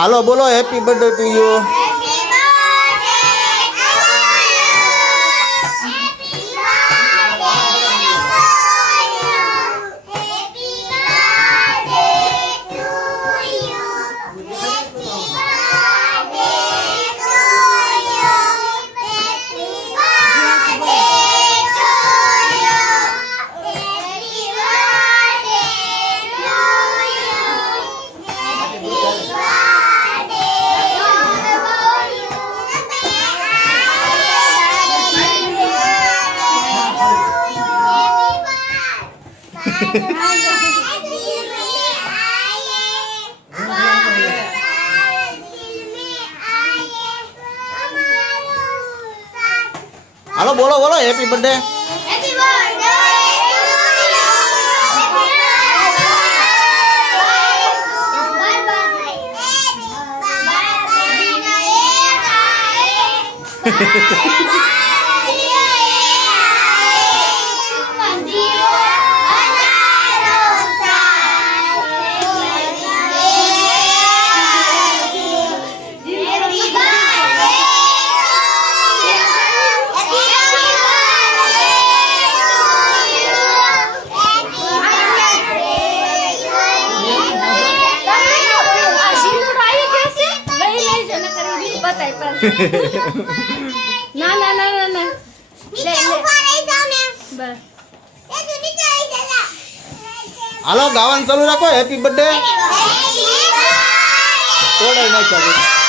હાલો બોલો happy birthday to you. હાલો બોલો બોલો હેપી બર્થડે. ના ના ના ના ના હાલો ગાવાનું ચાલુ રાખો હેપી બર્થડે. તોડાઈ નાખ્યા.